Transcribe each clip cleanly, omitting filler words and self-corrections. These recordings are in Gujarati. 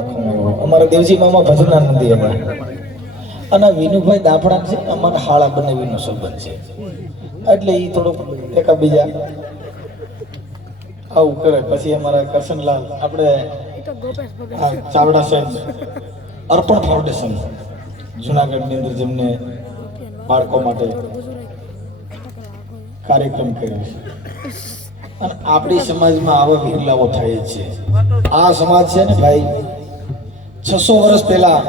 અમારા દેવજી મામા ભજનાનંદી હતા અને વિનુભાઈ દાફડા છે અમારા હાળા બનાવીનો સંબંધ છે એટલે એ થોડુંક એકાબીજા આવું કરે. પછી અમારા કરશનલાલ આપણે ચાવડા સાહેબ અર્પણ ફાઉન્ડેશન જુનાગઢની અંદર જેમને બાળકો માટે કાર્યક્રમ કર્યો છે અને આપણી સમાજમાં આવા વિરલાઓ થાય છે. આ સમાજ છે ને ભાઈ 600 વર્ષ પહેલા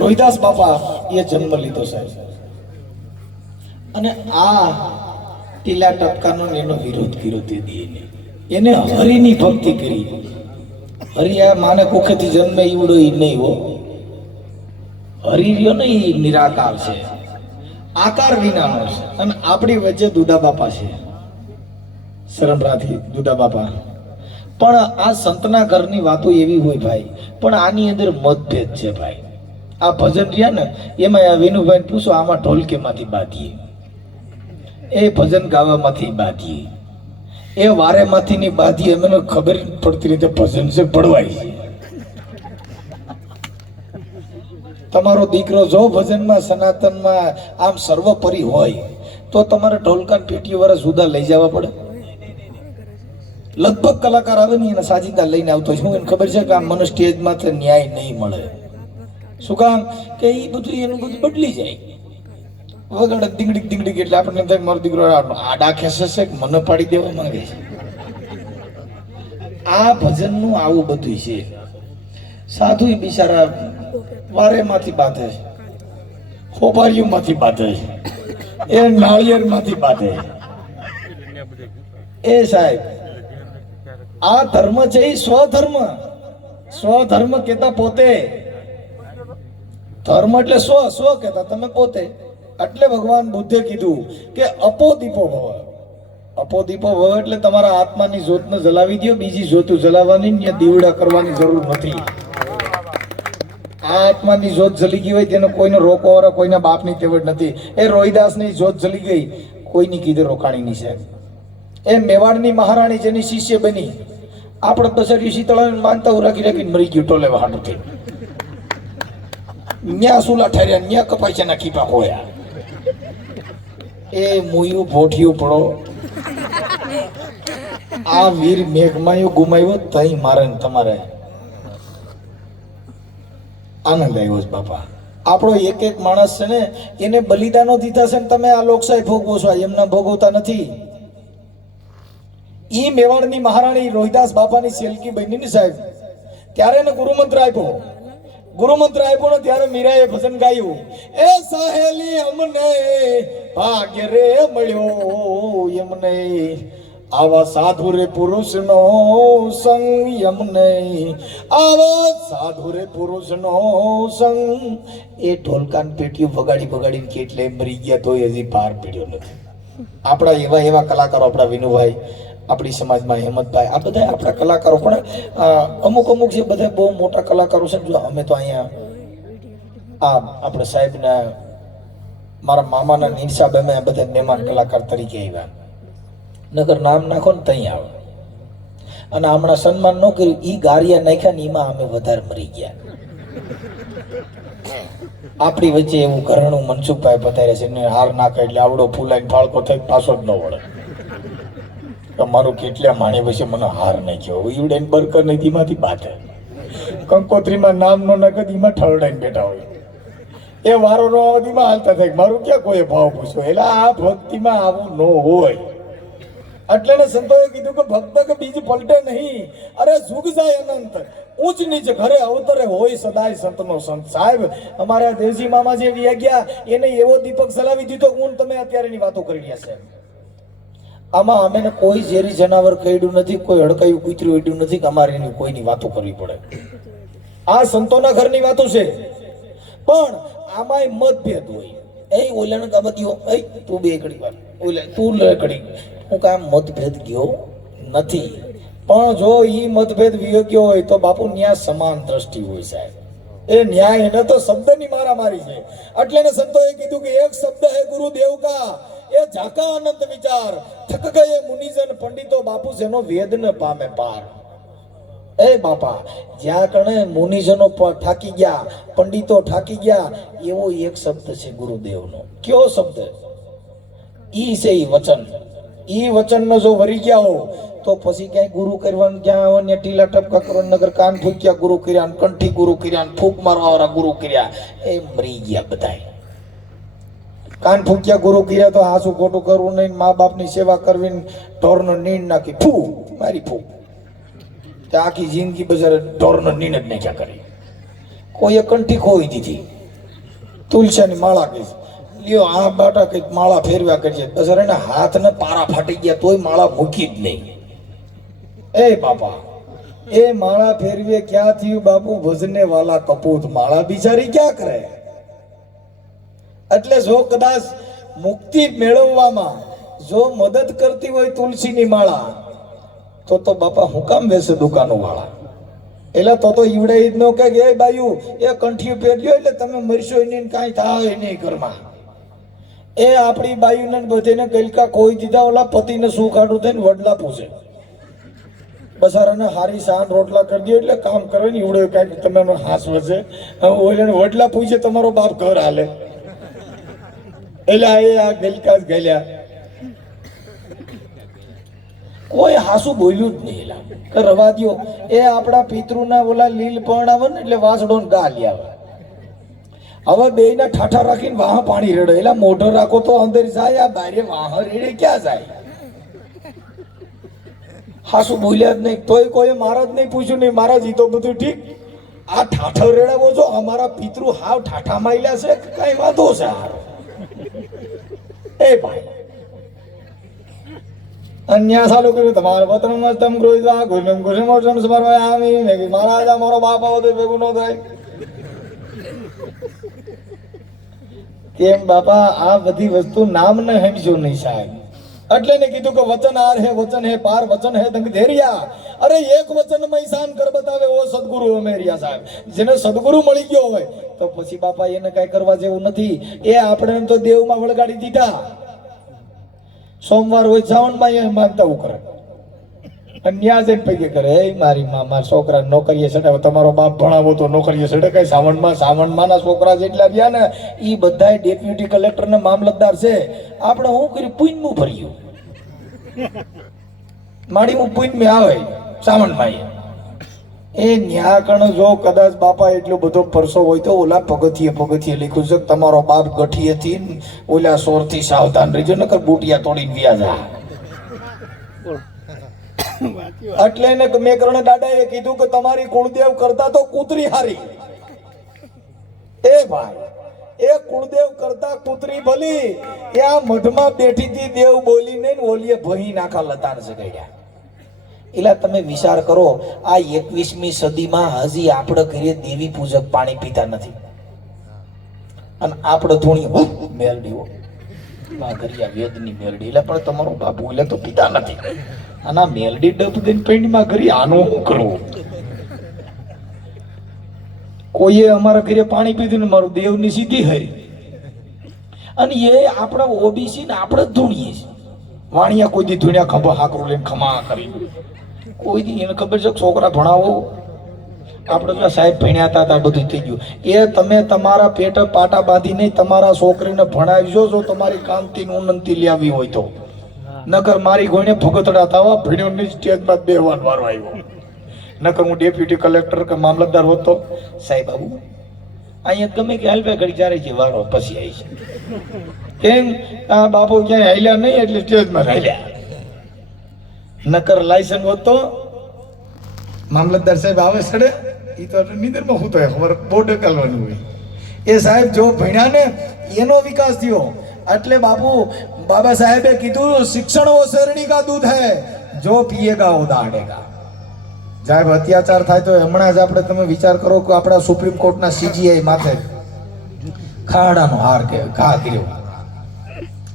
રોહિદાસ બાપા એ જન્મ લીધો સાહેબ અને આ ટીલા ટપકાનો એનો વિરોધ કર્યો તે દીને એને હરિની ભક્તિ કરી. હરિયા માને કોખેથી જન્મે ઈવડો ઈ નહીં હો. હરિ રહ્યો ને એ નિરાકાર છે, આકાર વિનાનો છે અને આપણી વચ્ચે દુદા બાપા છે, શરમરાથી દુદા બાપા. પણ આ સંતના ઘરની વાતો એવી હોય ભાઈ, પણ આની અંદર મતભેદ છે ભાઈ. આ ભજન રહ્યા ને એમાં આ વિનુભાઈ પૂછો આમાં ઢોલકેમાંથી બાંધીએ, એ ભજન ગાવામાંથી બાંધીએ, એ વારેમાંથી ની બાંધીએ. મને ખબર પડતી રીતે ભજન છે પડવાય છે. તમારો દીકરો જો ભજનમાં સનાતનમાં આમ સર્વોપરી હોય તો તમારે ઢોલકા પેટીઓ વાળા જુદા લઈ જવા પડે. લગભગ કલાકાર આવે ને એના સાજિંદા લઈને આવતો છે. હું એને ખબર છે કે આમ મને સ્ટેજમાં ન્યાય નહીં મળે. શું કામ કે એ બધું એનું બધું બદલી જાય વગર દીંગડી દીંગડી. એટલે આપણને થાય મારો દીકરો આડા ખેસે છે કે મને પાડી દેવા માંગે છે. આ ભજનનું આવું બધું છે. સાધુ બિચારા વારેમાંથી બાંધે છે, ખોબારીઓમાંથી બાંધે છે, એ નાળિયેરમાંથી બાંધે. એ સાહેબ આ ધર્મ છે એ સ્વધર્મ. સ્વધર્મ કેતા પોતે, ધર્મ એટલે સ્વ કેતા તમે પોતે. એટલે ભગવાન બુદ્ધે કીધું કે અપોદીપો ભવ. અપોદીપો ભવ એટલે તમારા આત્માની જ્યોતને જલાવી દો, બીજી જ્યોત જલાવવાની ત્યાં દીવડા કરવાની જરૂર નથી. આ આત્માની જ્યોત જલી ગઈ હોય તેનો કોઈને રોકવા કોઈના બાપની તેવડ નથી. એ રોહિદાસની જ્યોત જલી ગઈ કોઈની કીધે રોકાણી નહીં સાહેબ. એ મેવાડની મહારાણી જેની શિષ્ય બની આપણે દસરી શીતળાને માનતા રાખી રાખીને મરી ગયું ટોલે વહાડું થઈ. ન્યા સુલા ઠર્યા, ન્યા કપાઈ છે ના કીપા હોયા. એ મુયું ભોઠિયું પડો. આ વીર મેઘમાયું ગુમાવ્યો તઈ મારે ને તમારે આનંદ આવ્યો છે બાપા. આપણો એક એક માણસ છે ને એને બલિદાનો દીધા છે ને તમે આ લોકશાહી ભોગવો છો, એમના ભોગવતા નથી. ઈ મેવાડની મહારાણી રોહિદાસ બાપાની સેલકી બની ને સાહેબ, ત્યારે એને ગુરુમંત્ર આપ્યો. ગુરુમંત્ર આપ્યો ને ત્યારે મીરાએ ભજન ગાયું, એ સહેલી અમને ભાગ્ય રે મળ્યો એમને આવા સાધુ રે પુરુષનો સંગ એમને આવા સાધુ રે પુરુષનો સંગ. એ ઢોલકાન પેટીઓ વગાડી વગાડીને કેટલે મરી ગયા તો હજી પાર પડ્યો નથી. આપણા એવા એવા કલાકારો, આપણા વિનુભાઈ, આપણી સમાજમાં હેમંતભાઈ, આ બધા આપણા કલાકારો. પણ અમુક અમુક જે બધા બહુ મોટા કલાકારો છે. જો અમે તો અહીંયા આપણે સાહેબના મારા મામાના નીરસાબ અમે બધા મહેમાન કલાકાર તરીકે આવ્યા. નગર નામ નાખો ને તઈ આવે. અને હમણાં સન્માન ન કર્યું, ઈ ગારિયા નાખ્યા ને એમાં અમે વધારે મરી ગયા. આપણી વચ્ચે એવું ઘરણું મનસુખભાઈ પધારે છે ને હાર નાખે એટલે આવડો ફૂલાઈને ફાળકો થઈ પાછો જ ન વળે. મારું કેટલા માણે પછી મને હાર નાખ્યો ઈવડે બરકર નહીં ધીમાંથી બાંધે. કંકોત્રીમાં નામ નો નગદ એમાં ઠરડાઈને બેઠા હોય. એ વારો નો આવતીમાં હાલતા થાય મારું ક્યાં કોઈ ભાવ પૂછો. એટલે આ ભક્તિમાં આવું ન હોય. એટલે સંતોએ કીધું કે ભક્ત કે બીજી પલટે નહીં, અરે જુગ જાય અનંત, ઊંચ નીચ ઘરે અવતરે હોય સદાય સંતનો સંત. સાહેબ અમારા દેવજી મામા જે વ્યા ગયા એને એવો દીપક સલાવી દીધો હું તમે અત્યારેની વાતો કરી રહ્યા છે. આમાં અમે કોઈ ઝેરી જનાવર કહેડ્યું નથી, કોઈ હડકાયું કૂતરું એડ્યું નથી કે અમારે એની કોઈની વાતો કરવી પડે. આ સંતોના ઘરની વાતો છે. પણ આમાંય મતભેદ હોય. એ ઓલાને કાબતીઓ એ તું બે કડી વાર ઓલા તું લે કડી હું કામ મતભેદ ગયો નથી. પણ જો ઈ મતભેદ વિયોગ્ય હોય તો બાપુ ન્યાય સમાન દ્રષ્ટિ હોય સાહેબ. એ ન્યાય એને તો શબ્દની મારામારી છે. એટલે ને સંતોએ કીધું કે એક શબ્દ હે ગુરુદેવ કા એ ઝાકા અનંત વિચાર થક ગયે મુનિજન પંડિતો બાપુ જેનો વેદ ન પામે પાર. એ બાપા, જ્યાં કણે મુનિજનો થાકી ગયા, પંડિતો થાકી ગયા, એવો એક શબ્દ છે ગુરુદેવનો. કયો શબ્દ? ઈ છે ઈ વચન. ઈ વચનનો જો વરી ગયા હો તો પછી ક્યાંય ગુરુ કરવાનું, ક્યાં અન્ય ટીલા ટપકા કરવાનું, નગર કાન ફૂક્યા ગુરુ કર્યા, કંઠી ગુરુ કર્યા, ફૂંક મારવા વાળા ગુરુ કર્યા, એ મરી ગયા બધાય. કાન ફૂક્યા ગુરુ કર્યા તો હાસું ખોટું કરવું નહીં, મા બાપની સેવા કરવી, ઢોરનો નીણ નાખી ફૂ મારી ફૂ, આખી જિંદગી બજારે ઢોરનો નીણ જ નાખ્યા કરી. કોઈએ કંઠી ખોઈ દીધી, તુલસીની માળા કહી લ્યો, આ બાટા કઈક માળા ફેરવ્યા કરીએ, બજાર એના હાથને પારા ફાટી ગયા તોય માળા મૂકી જ નહીં. એ બાપા, એ માળા ફેરવીએ ક્યાં થયું બાપુ? ભજને વાલા કપૂત, માળા બિચારી ક્યાં કરે? એટલે જો કદાચ મુક્તિ મેળવવામાં જો મદદ કરતી હોય તુલસીની માળા, તો બાપા હું કામ બેસે દુકાનો વાળા? એટલે તો ઈવડે ઈ જ નો કે એ બાયું એ કંઠીઓ પહેર્યો એટલે તમે મરશો નહીં, કાંઈ થાય નહીં ઘરમાં. એ આપણી બાયુને બધીને ગલકા ખોઈ દીધા, ઓલા પતિને શું કાઢું થઈને વડલા પૂછે, બસારાને હારી સાન રોટલા કરી દે એટલે કામ કરે ને ઈવડે કાંઈક તમે હાસ વસે, ઓલે વડલા પૂછે તમારો બાપ ઘર હાલે. એટલે આ ગલકા જ ગલ્યા, કોઈ હાસુ બોલ્યું જ નહીં. એલા કે રવા દ્યો, એ આપણા પિતૃના ઓલા લીલ પણ આવે ને એટલે વાસડો ને ગા લે આવે. હવે બે ના ઠાઠા રાખીને વાહ પાણી રેડે, એટલે મોઢો રાખો તો અંદર જાય, આ બારે વાહ રેડે ક્યાં જાય? હાસુ બોલ્યા જ નહીં, તોય કોઈ મારા જ નહીં પૂછ્યું નહીં, મારા જી તો બધું ઠીક, આ ઠાઠો રેડાવો છો, અમારા પિતૃ હાવ ઠાઠા માયલા છે, કઈ વાંધો છે? એ ભાઈ અન્ય સાલું કર્યું, તમારા વતનમાં તમ ગૃહિત્વા ગુરુમ ગુરુમોચમ સમર્પયામિ. મેં કીધું મહારાજ મારો બાપ આવો તો ભેગું ન થાય. કેમ બાપા? આ બધી વસ્તુ નામ ને સમજો નહીં સાહેબ. એટલે ને કીધું કે વચન આર હે, વચન હે પાર, વચન હે દંગ ધેરિયા. અરે એક વચન માં ઈશાન કર બતાવે ઓ સદગુરુ અમેરિયા સાહેબ. જેને સદગુરુ મળી ગયો હોય તો પછી બાપા એને કઈ કરવા જેવું નથી. એ આપણે તો દેવમાં વળગાડી દીધા. સોમવાર હોય શ્રાવણમાં એ માનતા કરે, અન્યા જઈને પૈકી કરે, એ મારી મારા છોકરા નોકરીએ ચડે, તમારો બાપ ભણાવો તો નોકરીએ ચડે. કઈ સાવણમાં ના છોકરા જેટલા રહ્યા ને એ બધા ડેપ્યુટી કલેક્ટર ને મામલતદાર છે. આપણે શું કર્યું? પુણ્યનું ભર્યું, માડી હું પુણ્ય આવે સાવણમાં. એ ન્યાકણ જો કદાચ બાપા એટલો બધો પરસો હોય તો ઓલા પગથિયે લખ્યું છે તમારો બાપ ગઠીએથી ઓલા સોરથી સાવધાન રહેજો, નકર બુટિયા તોડીને વ્યાજા. એટલે એને મેકરણ દાદાએ કીધું કે તમારી કુળદેવ કરતા તો કૂતરી હારી. એ ભાઈ, એ કુળદેવ કરતા કૂતરી ભલી. એ આ મઢમાં બેઠી હતી દેવ બોલીને ઓલીએ ભહી નાખા લતાર સગાડ્યા. એટલે તમે વિચાર કરો, આ 21મી સદીમાં હજી આપણે ઘરે દેવી પૂજક પાણી પીતા નથી, અને આપણે થોડી મેલડીઓ ઘરિયા વેદની મેલડી, એટલે પણ તમારો બાપુ એટલે તો પીતા નથી. આના મેલડી ડબ દઈને પેન્ડમાં ઘરી આનું શું કરવું? કોઈએ અમારા ઘરે પાણી પીધું ને મારું દેવની સીધી હરી, અને એ આપણા ઓબીસી ને આપણે જ ધૂણીએ છીએ. વાણિયા કોઈ દી ધૂણ્યા ખંભા હાકરું લઈને ખમા કરી, કોઈ દી એને ખબર છે છોકરા ભણાવો, આપણે તો સાહેબ ભણ્યા હતા બધું થઈ ગયું. એ તમે તમારા પેટ પાટા બાંધીને તમારા છોકરીને ભણાવજો જો તમારી કાંતિ ઉન્નતિ લાવી હોય તો. નકર મારી ગોઈને ભગતડા થવા ભણ્યો ની સ્ટેજમાં બેહવાનો વારો આવ્યો. નકર હું ડેપ્યુટી કલેક્ટર કે મામલતદાર હોતો, સાહેબ બાબુ અહીંયા ગમે કે હાલવે ઘડી જ્યારે છે વારો પછી આવી છે. કેમ? આ બાપુ ક્યાંય હાલ્યા નહીં એટલે સ્ટેજમાં હાલ્યા. નકર લાયસન્સ હોત તો મામલતદાર સાહેબ આવે સડે, એ તો નિંદરમાં હું તો ખબર બહુ ડકાલવાનું હોય. એ સાહેબ જો ભણ્યા ને એનો વિકાસ થયો. એટલે બાબા સાહેબે કીધું શિક્ષણ વો શેરડી કા દૂધ હૈ, જો પીએગા વો દાડેગા. સાહેબ અત્યાચાર થાય તો હમણાં જ આપણે તમે વિચાર કરો કે આપણા સુપ્રીમ કોર્ટના સીજીઆઈ માથે ખાડાનો હાર કે ઘા કર્યો.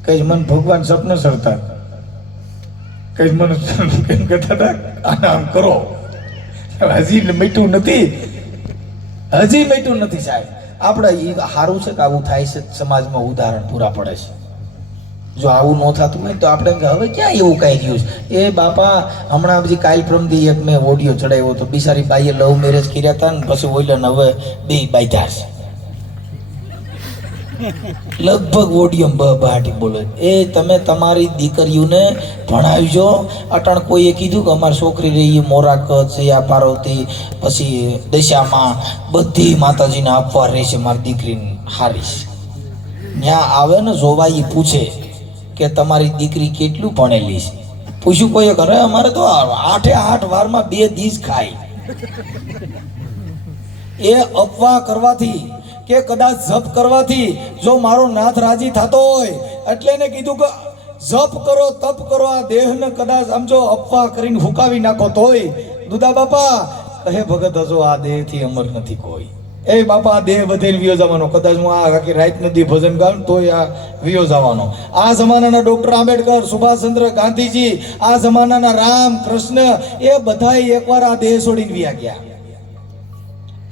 કઈ મને ભગવાન સપન સરતા, કઈ મને કેમ કહેતા હતા આમ કરો. હજી મીઠું નથી સાહેબ. આપણે એ સારું છે કે આવું થાય છે, સમાજમાં ઉદાહરણ પૂરા પડે છે. જો આવું ન થતું હોય તો આપણે હવે ક્યાં એવું કાંઈ રહ્યું છે એ બાપા હમણાં બધી કાલ પ્રમથી એક મેં ઓડિયો ચડાવ્યો હતો બિચારી બાઈએ લવ મેરેજ કર્યા હતા ને પછી ઓઈલન હવે બે બાયધા છે લગભગ ઓડિયમ બહાટી બોલે એ તમે તમારી દીકરીઓને ભણાવજો અટાણ કોઈએ કીધું કે અમારી છોકરી રહી મોરાકત જયા પાર્વતી પછી દશામાં બધી માતાજીને આપવા રહેશે મારી દીકરીને હારીશ ત્યાં આવે ને જોવા એ પૂછે કે તમારી દીકરી કેટલું ભણેલી છે પૂછ્યું કોઈ કરે અમારે તો 8 વારમાં 2 દિવસ ખાય એ અપવા કરવાથી કે કદાચ જપ કરવાથી જો મારો નાથ રાજી થતો હોય એટલે એને કીધું કે જપ કરો તપ કરો આ દેહને કદાચ સમજો અપવા કરીને હુકાવી નાખો તોય દુદા બાપા કહે ભગત હજો આ દેહથી અમર નથી કોઈ એ બાપા આ દેહ બધે વિયો જવાનો કદાચ હું આ આખી રાત નદી ભજન ગાઉં તોય આ વિયો જવાનો આ જમાનાના ડોક્ટર આંબેડકર સુભાષચંદ્ર ગાંધીજી આ જમાનાના રામ કૃષ્ણ એ બધાય એકવાર આ દેહ છોડીને વિયા ગયા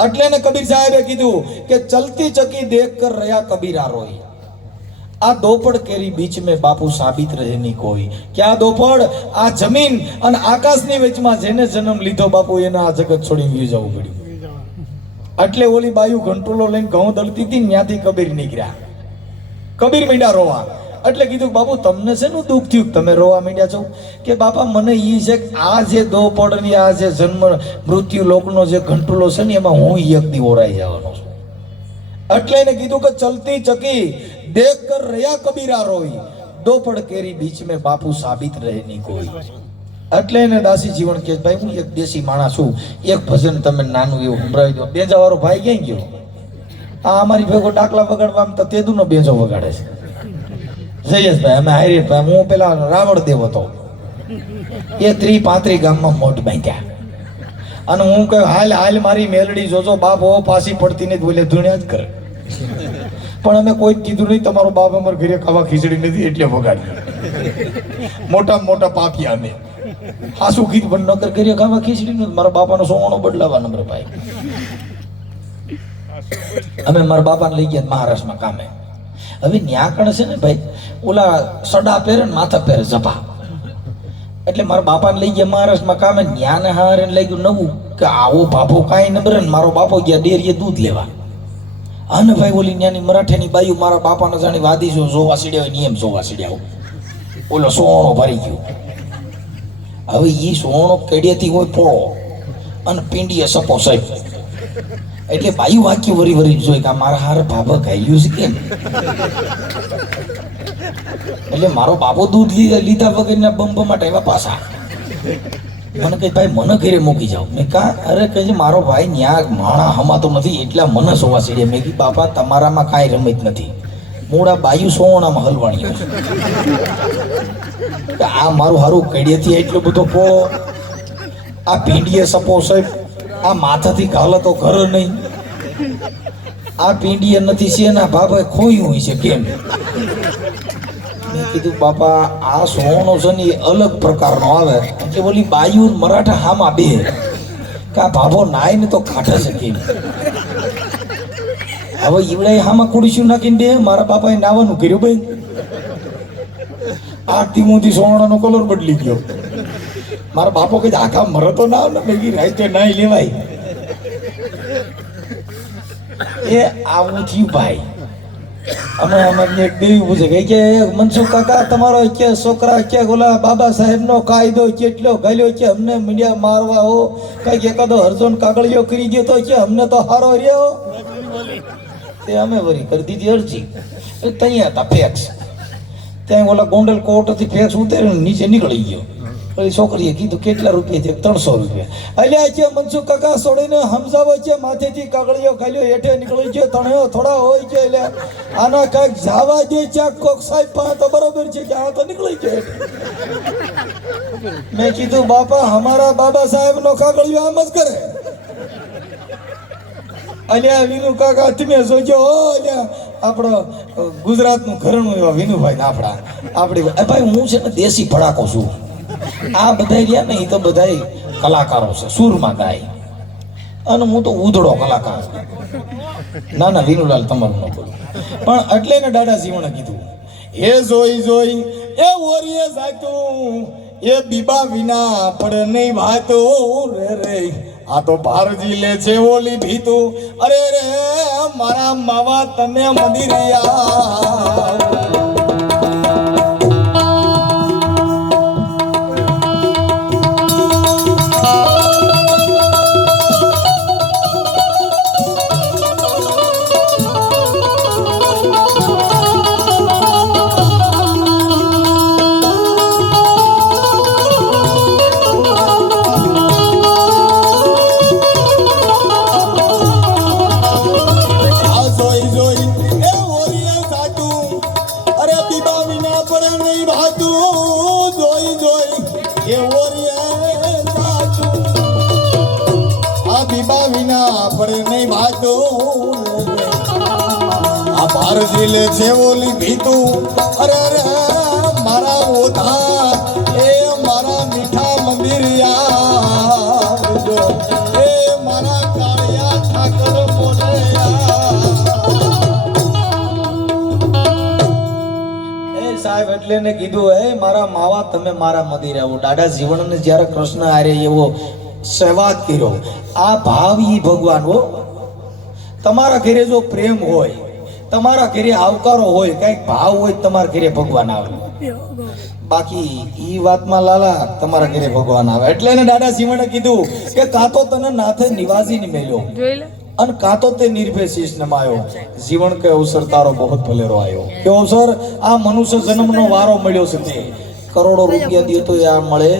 એટલે ને કબીર સાહેબે કીધું કે ચલતી ચકી દેખ કર રહ્યા કબીરા રોઈ આ દોપડ કેરી બીચ મેં બાપુ સાબિત રહે ની કોઈ કે આ દોપડ આ જમીન અને આકાશની વચમાં જેને જન્મ લીધો બાપુ એને આ જગત છોડીને વી જવું પડ્યું એટલે ઓલી બાયુ ઘંટોલો લઈને ઘઉં દળતી હતી ત્યાંથી કબીર નીકળ્યા કબીર મીંડા રોવા એટલે કીધું બાપુ તમને શેનું દુઃખ થયું તમે રોવા માંડ્યા છો કે બાપા મને ઈ છે કે આ જે દોપડની આ જે જન્મ મૃત્યુ લોકનો જે ઘંટોલો છે ને એમાં હું એક દી ઓરાઈ જવાનો છું એટલે એને કીધું કે ચલતી ચકી દેખ કર રહ્યા કબીરા રોઈ દોપડ કેરી બીચ મેં બાપુ સાબિત રહે ની કોઈ એટલે એને દાસી જીવન કે ભાઈ હું એક દેશી માણસ છું એક ભજન તમે નાનું એવું સંભળાવી દો બેજા વાળો ભાઈ ક્યાં ગયો આ અમારી ભેગો ડાકલા વગાડવા તો તેદુનો બેજો વગાડે છે જયેશભાઈ અમે હારી ભાઈ હું પેલા રાવણ દેવ હતો એ 30-35 ગામમાં મોટ બાંધ્યા અને હું કહે હાલ હાલ મારી મેલડી જોજો બાપ હો પાછી પડતી નહીં બોલે ધૂણ્યા જ કરે પણ અમે કોઈ કીધું નહીં તમારો બાપ અમારા ઘરે ખાવા ખીચડી નથી એટલે વગાડ્યું મોટા મોટા પાપિયા અમે હાસુ કીધું પણ નકર ઘરે ખાવા ખીચડી નથી મારા બાપાનો સોવાનો બદલાવા નંબર ભાઈ અમે મારા બાપાને લઈ ગયા મહારાષ્ટ્રમાં કામે હવે ન્યા કણ છે ને ભાઈ ઓલા સડા પહેરે ને માથા પહેરે જભા એટલે મારા બાપાને લઈ ગયા મહારાષ્ટ્રમાં કામે ન્યાને હારે લઈ ગયું નવું કે આવો બાપો કાંઈ ન બરે ને મારો બાપો ગયા ડેરીએ દૂધ લેવા અને ભાઈ ઓલી ન્યાની મરાઠાની બાયું મારા બાપાને જાણી વાદી જો જોવા સીડ્યા હોય નિયમ જોવા સીડ્યા ઓલો સોણો ભરી ગયો હવે એ સોણો કેડિયાથી હોય પોળો અને પીંડીએ સપો સાહેબ એટલે બાયું વાક્ય વરી વરી જોઈ કે મારા હાર બાબા ગાયું છે કેમ એટલે મારો બાપો દૂધ લીધા વગરના બમ માટે એવા પાછા મને કહે ભાઈ મને ઘરે મૂકી જાઓ મેં કા અરે કહે મારો ભાઈ ન્યા માણા હમાતો નથી એટલા મને સોવા સીડે મેં કીધું બાપા તમારામાં કાંઈ રમત નથી મોડા બાયું સોણામાં હલવાણી આ મારું હારું કડિયેથી એટલું બધું પો આ પીંડીએ સપો સાહેબ આ માથાથી ગાલે તો ઘર નહીં આ પીંડીએ નથી છે ના બાબા ખોયું હોય છે કેમ મેં કીધું બાપા આ સોનો છે ને એ અલગ પ્રકારનો આવે એટલે બોલી બાયુ મરાઠા હામાં બે કા ભાભો નાય ને તો કાઢે છે કેમ હવે ઈવડાએ હામાં કુડીશું નાખીને બે મારા બાપાએ નાવાનું કર્યું ભાઈ આખથી મોથી સોનાનો કલર બદલી ગયો મારા બાપો કઈ આખા મરે તો ના આવે ને ભેગી રાતે નાઈ લેવાય એ આવું થયું ભાઈ અમે અમારી એક દેવી પૂછે કે મનસુખ કાકા તમારો કે છોકરા કે ઓલા બાબા સાહેબનો કાયદો કેટલો ગાલ્યો કે અમને મીડિયા મારવા હો કઈક એકાદો હરજોન કાગળિયો કરી ગયો તો કે અમને તો હારો રહ્યો તે અમે વરી કરી દીધી અરજી ત્યાં હતા ફેક્સ ત્યાં ઓલા ગોંડલ કોર્ટથી ફેક્સ ઉતાર્યો નીચે નીકળી ગયો ઓલી છોકરીએ કીધું કેટલા રૂપિયા છે 300 રૂપિયા અલ્યા છે મનસુખ કાકા છોડીને સમજાવો છે માથેથી કાગળિયો ખાલ્યો હેઠે નીકળી ગયો તણ્યો થોડા હોય છે એટલે આના કાંઈક જાવા દે છે કોક સાહેબ પા તો બરોબર છે કે આ તો નીકળી ગયો મેં કીધું બાપા હમારા બાબા સાહેબ નો કાગળિયો આમ જ કરે અલ્યા વિનુ કાકા તમે જોજો અલ્યા આપણો ગુજરાતનું ઘરણું એવા વિનુભાઈ આપણે ભાઈ હું છે ને દેશી ફડાકો છું આ બધા રહ્યા ને એ તો બધા કલાકારો છે સુરમાં ગાય અને હું તો ઉધડો કલાકાર ના વિનુલાલ તમારું ન બોલું પણ એટલે ને દાદા જીવણે કીધું એ જોઈ જોઈ એ ઓરીએ જાતું એ બીબા વિના પડે નહીં વાતો રે રે આ તો ભારજી લે છે ઓલી ભીતું અરે રે મારા માવા તને મંદિરિયા લે છે ઓલી ભીતું અરે રે મારા ઓધા એ મારા મીઠા મંદિરિયા એ મારા કાળિયા ઠાકર બોલયા એ સાહેબ એટલે ને કીધું હે મારા માવા તમે મારા મંદિરિયા દાદા જીવનને જ્યારે કૃષ્ણ આરે એવો સેવાદ કર્યો આ ભાવ ઈ ભગવાન હો તમારા ઘરે જો પ્રેમ હોય તમારા ઘરે આવકારો હોય કઈક ભાવ હોય તમારા ઘરે ભગવાન આવે બાકી ઈ વાતમાં લાલા તમારા ઘરે ભગવાન આવે એટલે ને દાદા શિવણે કીધું કે કાં તો તને નાથે નિવાસી ને મેલ્યો અને કાં તો તે નિર્ભય શીશ ને માયો જીવન કે અવસર તારો બહુ ભલેરો આવ્યો કે અવસર આ મનુષ્ય જન્મનો વારો મળ્યો છે તે કરોડો રૂપિયા દે તો આ મળે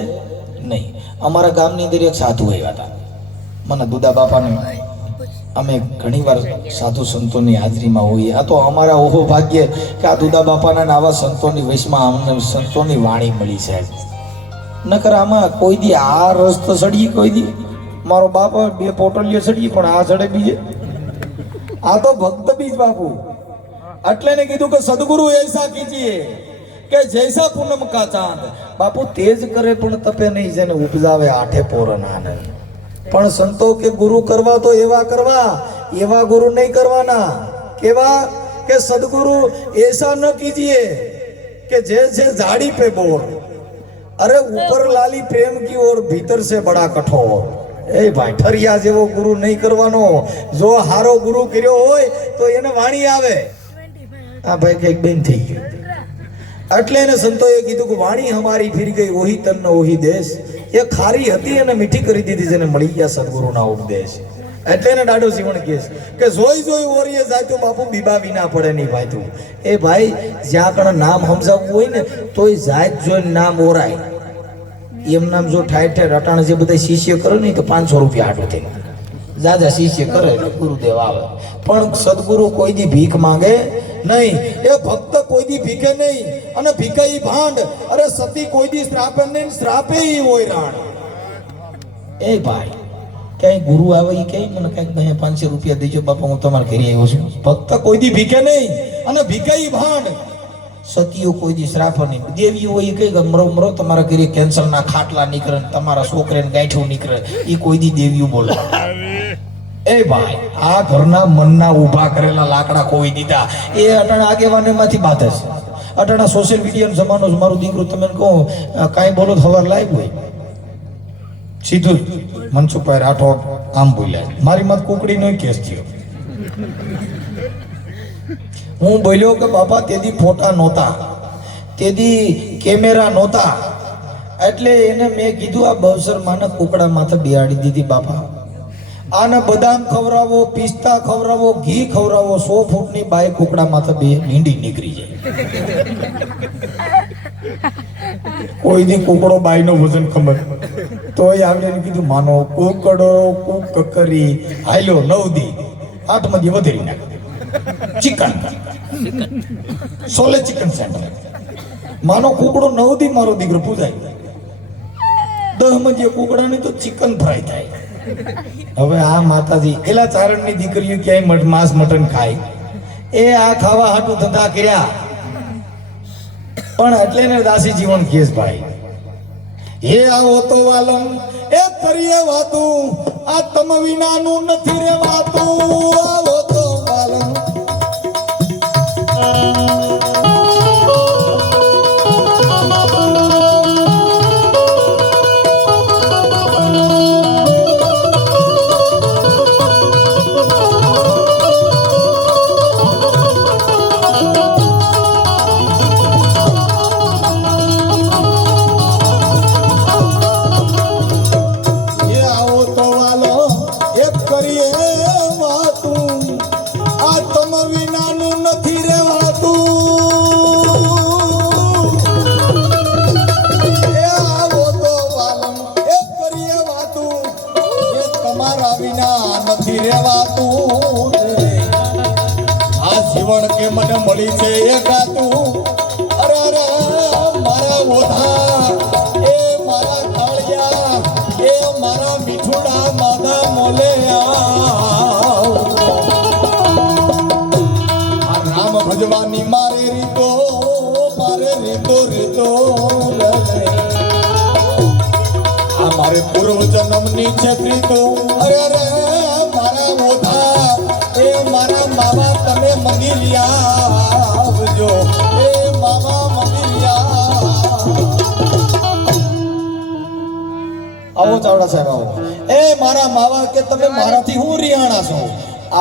નહીં અમારા ગામની અંદર એક સાધુ આવ્યા હતા મને દુદા બાપાને અમે ઘણીવાર સાધુ સંતોની હાજરીમાં હોઈએ આ તો અમારા ઓહો ભાગ્ય કે આ દુદા બાપાના આવા સંતોની વૈશમાં અમને સંતોની વાણી મળી છે નકર આમાં કોઈ દી આ રસ તો સડી કોઈ દી મારો બાપ બે પોટલીઓ સડી પણ આ સડે બીજે આ તો ભક્ત બીજ બાપુ એટલે ને કીધું કે સદગુરુ એસા કીજીએ કે જૈસા પૂનમ કા ચાંદ બાપુ તેજ કરે પણ તપે નહીં જેને ઉપજાવે આઠે પોરન આનંદ પણ સંતો કે ગુરુ કરવા તો એવા ગુરુ નહીં કરવાના કેવા કે સદગુરુ ऐसा न कीजिए कि जैसे झाड़ी पे बोर अरे ऊपर लाली प्रेम की ओर भीतर से बड़ा कठोर ए भाई ठरिया जेવો ગુરુ નહીં કરવાનો જો હારો ગુરુ કર્યો હોય તો એને વાણી આવે આ ભાઈ કઈક બેન થઈ ગયું એટલે એને સંતોએ કીધું કે વાણી હમારી ફિર ગઈ ઓહી તન ઓહી દેશ એ ખારી હતી અને મીઠી કરી દીધી જેને મળી ગયા સદગુરુના ઉપદેશ એટલે એને દાડો જીવન કહે કે જોઈ જોઈ ઓરીએ જાય તો બાપુ બીબા વિના પડે નહીં ભાઈ તું એ ભાઈ જ્યાં કણ નામ સમજાવવું હોય ને તોય જાત જોઈને નામ ઓરાય એમ નામ જો ઠાઈ ઠાઈ રટાણ જે બધા શિષ્ય કરે ને તો 500 રૂપિયા આટલું થઈ જાજા શિષ્ય કરે એટલે ગુરુદેવ આવે પણ સદગુરુ કોઈ દી ભીખ માંગે નહીં એ ભક્ત કોઈ દી ભીખે નહીં અને ભીખે ઈ ભાંડ અરે સતી કોઈ દી શ્રાપે નહીં શ્રાપે ઈ હોય રાણ એ ભાઈ કઈ ગુરુ આવે ઈ કઈ મને કઈક 500 રૂપિયા દેજો બાપા હું તમારા ઘરે આવ્યો છું ભક્ત કોઈ દી ભીખે નહીં અને ભીખે ઈ ભાંડ સતીઓ કોઈ દી શ્રાપ નહીં દેવીઓ હોય કઈ મરો મરો તમારા ઘરે કેન્સર ના ખાટલા નીકળે તમારા છોકરાને ગાંઠું નીકળે ઈ કોઈ દી દેવીઓ બોલે એ ભાઈ આ ઘરના મનના ઊભા કરેલા લાકડા કોઈ દીધા એ અટાણા આગેવાને માંથી બાધે છે અટાણા સોશિયલ મીડિયાનો જમાનો મારું દીકરું તમે કહો કાંઈ બોલો તો હવાર લાઈવ હોય સીધું મનસુખભાઈ રાઠોડ આમ બોલ્યા મારી મત કુકડીનો કેસ થયો હું બોલ્યો કે બાપા તેદી ફોટા નહોતા તેદી કેમેરા નહોતા એટલે એને મેં કીધું આ બવસર માને કુકડા માથે બિહાડી દીધી બાપા આને બદામ ખવડાવો પિસ્તા ખવડાવો ઘી ખવડાવો 100 ફૂટની બાય કુકડા માથે બે નીંડી નીકળી જાય કોઈ દી કુકડો બાયનો વજન ખબર તોય આવડે કીધું માનો કુકડો કુક કરી હાલ્યો 9 દી 8 માંથી વધેરી નાખ ચિકન સોલે ચિકન સેન્ટર માનો કુકડો 9 દી મારો દીકરો પૂજાય 10 માંથી કુકડાની તો ચિકન ફ્રાય થાય હવે આ માતાજી એલા ચારણની દીકરીઓ ક્યાંય માંસ મટન ખાય એ આ ખાવા હાટું ધંધા કર્યા પણ એટલે ને દાસી જીવન કેસ ભાઈ હે આવો તો વાલમ એ કરીએ વાતું આ તમ વિનાનું નથી રે વાતું આવો તો વાલમ વાતું આ તમ વિનાનું નથી રેવાતું એ આવો તો વાલમ એ કરીએ વાતું એ તમારા વિના નથી રેવાતું આ જીવન કે મને મળી છે એ ગાતું અરે અરે મારા ઓઢા એ મારા કાળિયા એ મારા મીઠુડા માદા મોલે આ રામ ભજવાની મારે રીતો રીતો આ મારે પૂર્વ જન્મની છે પ્રીતો અરે અરે મારા ઓઢા એ મારા મામા તમે મંદિરિયા આવજો એ મામા મંદિરિયા આવો ચાવડા સાહેબ આવો એ મારા માવા કે તમે મારાથી હું રિયાણા છો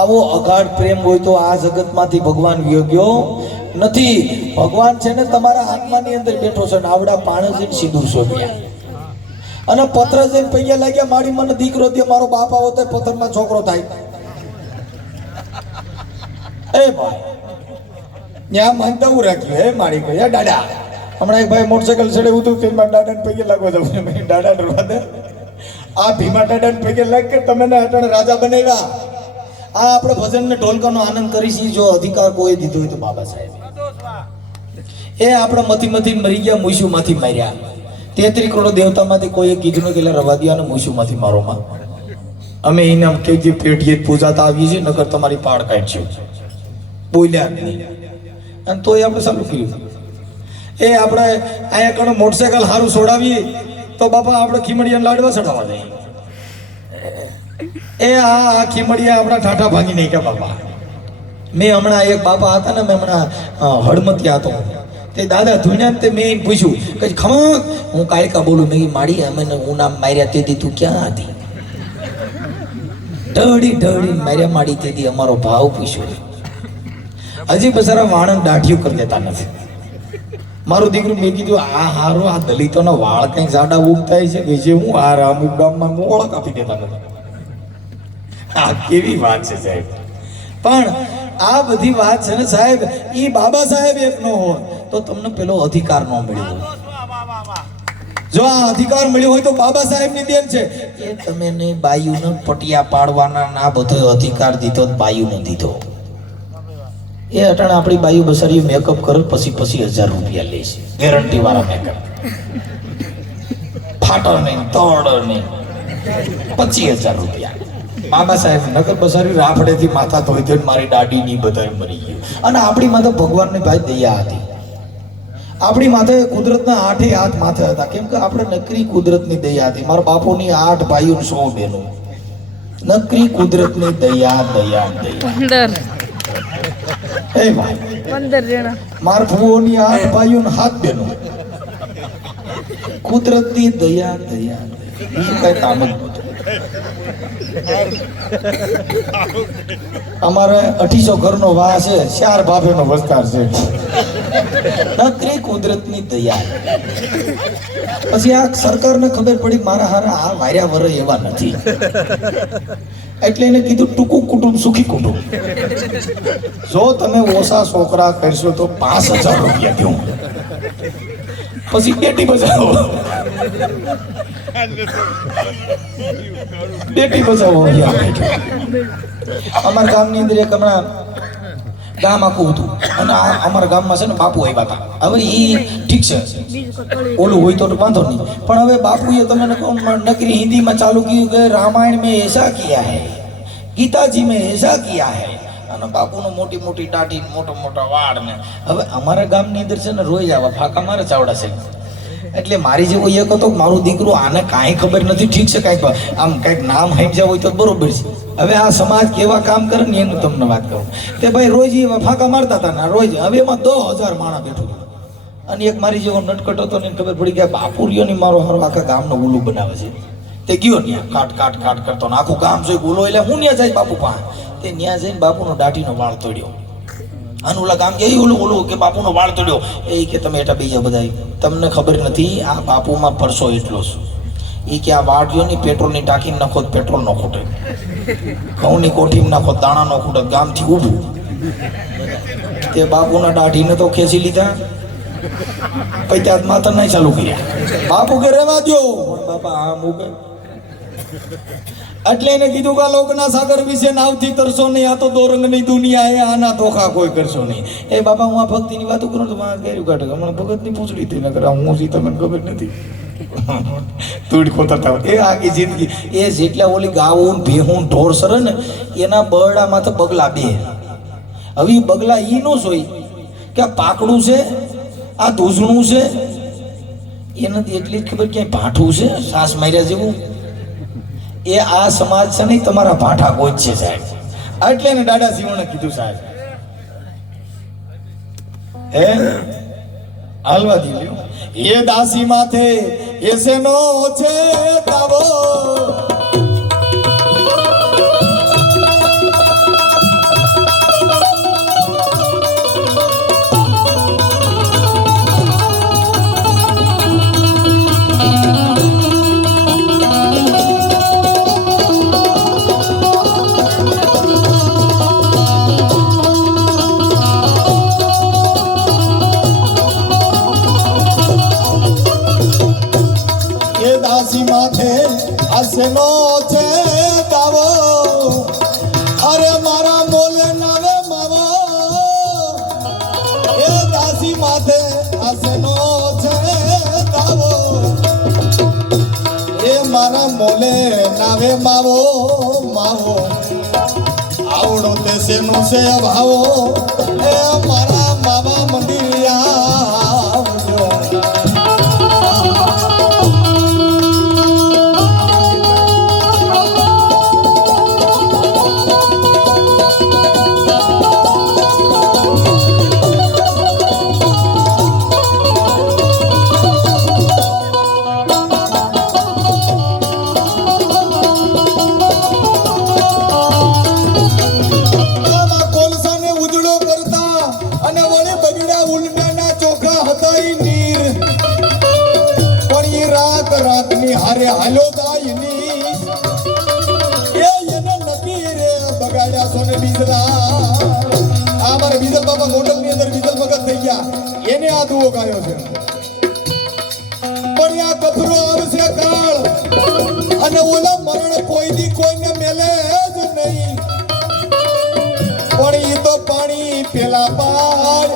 આવો અગાઢ પ્રેમ હોય તો આ જગતમાંથી ભગવાન વિયોગ્યો નથી ભગવાન છે ને તમારા આત્માની અંદર બેઠો છે ને આવડા પાણે જઈને સિંદૂર શોભ્યા અને પત્ર જઈને પૈયા લાગ્યા મારી મને દીકરો દે મારો બાપ આવો તો પથ્થરમાં છોકરો થાય એ ભાઈ ત્યાં માનતા હું રાખ્યું હે મારી ભાઈ દાદા હમણાં એક ભાઈ મોટરસાઇકલ ચડે ઉતું તે દાદાને પૈકે લાગવા જવું મેં દાદા ડરવા દે આ ભીમા દાદાને પૈકે લાગ કે તમે ને અટણ રાજા બનેલા આ આપણે ભજન ને ઢોલકાનો આનંદ કરીશી જો અધિકાર કોઈ દીધો હોય તો બાબા સાહેબ એ આપણે મથી મરી ગયા મૂછું માંથી માર્યા 33 કરોડ દેવતામાંથી કોઈએ કીધું કે રવા દિયા ને મૂછું માંથી મારોમાં અમે એને કે જે પેટીએ પૂજાતા આવીએ છીએ નકર તમારી પાડ કાઢશે બોલ્યા નહીં અને તોય આપણે ચાલુ કર્યું એ આપણે અહીંયા કણ મોટરસાઇકલ સારું છોડાવીએ તો બાપા આપણે ખીમડિયા લાડવા ચડાવવા જઈએ એ આ ખીમડિયા આપણા ઠાઠા ભાંગી નાખ્યા બાપા મેં હમણાં એક બાપા હતા ને મેં હમણાં હળમતિયા હતો તે દાદા ધૂણ્યા તે મેં પૂછ્યું કે ખમક હું કાળકા બોલું મેં માડી અમે હું નામ માર્યા તેથી તું ક્યાં હતી ઢળી માર્યા માડી તેથી અમારો ભાવ પૂછ્યો હજી બસારા વાણંદ દાઢીઓ કરી દેતા નથી મારું દીકરું મેં કીધું આ હારો આ દલિતોના વાળ કંઈક જાડા ઉગતા છે કે જે હું આ અમુક ગામમાં મોળક આપી દેતા નથી આ કેવી વાત છે સાહેબ પણ આ બધી વાત છે ને સાહેબ એ બાબા સાહેબ એક નો હોય તો તમને પેલો અધિકાર ન મળ્યો જો આ અધિકાર મળ્યો હોય તો બાબા સાહેબ ની દેન છે એ તમે ને બાયુને પટિયા પાડવાના ના બધો અધિકાર દીધો બાયુને દીધો એ અટાણે આપણી બાયુ બસારી મેકઅપ કરે પછી 1000 રૂપિયા લે છે ગેરંટી વાળા મેકઅપ ફાટો નહીં તોડ નહીં 25000 રૂપિયા બાબા સાહેબ નગર બસારી રાફડેથી માથા ધોઈ ધોઈ મારી દાઢી ની બધા મરી ગયું અને આપણી માથે ભગવાનની ભાઈ દયા હતી આપણી માથે કુદરતના 8 હાથ માથે હતા કેમ કે આપણે નકરી કુદરતની દયા હતી મારા બાપુની 8 ભાઈઓ 100 બહેનો નકરી કુદરતની દયા 15 એ ભાઈ 15 જણા મારા ભુવોની 8 ભાઈઓ ને 7 બહેનો કુદરતની દયા બીજું કઈ કામ જ નહોતું અમારે 2800 ઘરનો વાસ છે 4 બાપેનો વસ્તાર છે નકરી કુદરતની દયા પછી આ સરકારને ખબર પડી મારા હારા આ વાર્યા વર એવા નથી એટલે એને કીધું ટૂંકું કુટુંબ સુખી કુટુંબ જો તમે ઓછા છોકરા કરશો તો 5000 રૂપિયા દઉં પછી બેટી બચાવો અમારા ગામની અંદર એક હમણાં ગામ આખું હતું અને અમારા ગામમાં છે ને બાપુ આવ્યા હતા હવે એ ઠીક છે ઓલું હોય તો વાંધો નહીં પણ હવે બાપુએ તમને નકરી હિન્દીમાં ચાલુ કર્યું કે રામાયણ મેં એસા કિયા હૈ ગીતાજી મેં એસા કિયા હૈ અને બાપુનો મોટી મોટી દાઢી મોટા વાળ ને હવે અમારા ગામની અંદર છે ને રોજ આવા ફાંકા મારે ચાવડા છે એટલે મારી જેવો એક હતો મારું દીકરું આને કાંઈ ખબર નથી ઠીક છે કાંઈક આમ કાંઈક નામ હાંભ્યા હોય તો બરોબર છે હવે આ સમાજ કેવા કામ કરે ને એનું તમને વાત કરું કે ભાઈ રોજ એવા ફાંકા મારતા હતા ને રોજ હવે એમાં 10000 માણસ બેઠું અને એક મારી જેવો નટકટ હતો ને ખબર પડી કે બાપુ રહ્યો ને મારો હારો આખા ગામનો ઉલ્લુ બનાવે છે તે ગયો ત્યાં કાટ કરતો ને આખું ગામ જોઈ બોલો એટલે હું ત્યાં જાય બાપુ પાસે તે ત્યાં જઈને બાપુનો દાઢીનો વાળ તોડ્યો અને ઓલા ગામ કે ઓલું કે બાપુનો વાળ તોડ્યો એ કે તમે એટા બીજા બધા તમને ખબર નથી આ બાપુમાં પરસો એટલો છે એ કે આ વાડ્યોની પેટ્રોલની ટાંકીમાં નાખો તો પેટ્રોલ ન ખૂટે, ઘઉંની કોઠીમાં નાખો તો દાણા ન ખૂટે, ગામથી ઊભું. તે બાપુના દાઢીને તો ખેંચી લીધા, પછી ત્યાં માથા નહીં ચાલુ કર્યા. બાપુ કે રહેવા દો, બાપા આ મૂકે. એટલે એને કીધું કે લોકના સાગર વિશે નાવથી તરસો નહીં, આ તો દોરંગની દુનિયા એ, આના ધોખા કોઈ કરશો નહીં. એ બાપા હું આ ભક્તિની વાતો કરું તો માં કેર્યું કાઢે, હમણાં ભગતની પૂછડી હતી, નકર હું છી તમને ખબર નથી. તુડ ખોતરતા એ આખી જિંદગી એ જેટલા ઓલી ગાવું ભેહું ઢોર સરે ને એના બરડામાં તો બગલા બે. હવે બગલા ઈ નો જોઈ કે આ પાકડું છે, આ ધૂસણું છે, એનાથી એટલી જ ખબર ક્યાંય ભાઠું છે સાસ માર્યા જેવું. એ આ સમાજ છે નહીં, તમારા ભાઠા ગોજ છે સાહેબ. એટલે ને દાદા શિવણે કીધું સાહેબ હે હાલવા દીધું. એ દાસી માથે એસે નો છે તાવો, માથે આસનો છે તાવો, અરે મારા બોલે નાવે માવો. એ દાસી માથે આસનો છે તાવો, એ મારા મોલે નાવે માવો માવો. આવડો તે શેનો છે ભાવો, એ મારા માવા મંદિરિયા. હારે હાલો દાઈની એ એને નકી રે બગાડ્યા સોને બીજલા. આ મારે બીજલ બાબા હોટલ ની અંદર બીજલ ભગત થઈ ગયા, એને આ દુઓ ગાયો છે. પણ આ કફરો આવશે કાળ, અને ઓલા મરણ કોઈ દી કોઈને મેલે જ નહીં. પણ ઈ તો પાણી પેલા પાડ,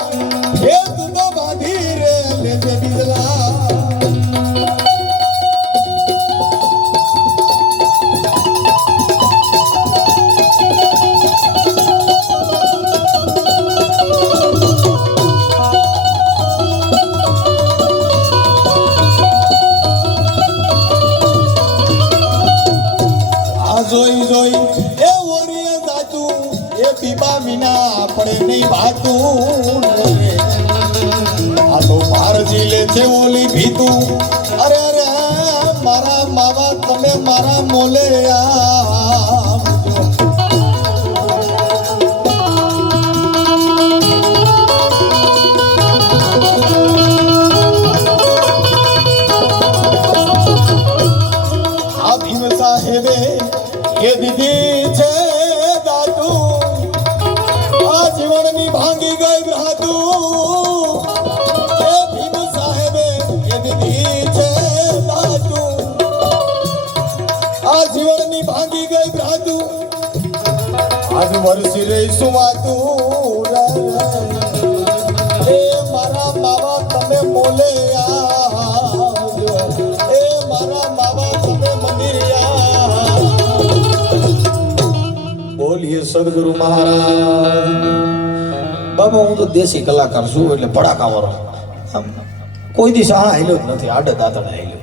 એ તું તો બાંધી રે લેજે બીજલા. જોઈ જોઈ એ ઓરીએ જાતું, એ પીપા વિના આપણે નહીં ભાતું. આ તો ભારજી લે છે ઓલી ભીતું. અરે અરે મારા માવા તમે મારા મોલે આવજો. આ ભીમ સાહેબે એ દીદી છે દાતું, આ જીવનની ભાંગી ગઈ ભ્રાતું. એ ભીમ સાહેબે એ દીદી છે દાતું, આ જીવનની ભાંગી ગઈ ભ્રાતું. આજ વર્ષી રહીશું વાતું. એ મારા માવા તમે મોલે આવજો, એ મારા માવા તમે મંદિરિયા. બોલીએ સદગુરુ મહારાજ. બાબા હું તો દેશી કલાકાર છું, એટલે ભડાકા વાળો. કોઈ દિવસ હા હેલ્યો જ નથી, આડે દાંતડે હેલ્યો.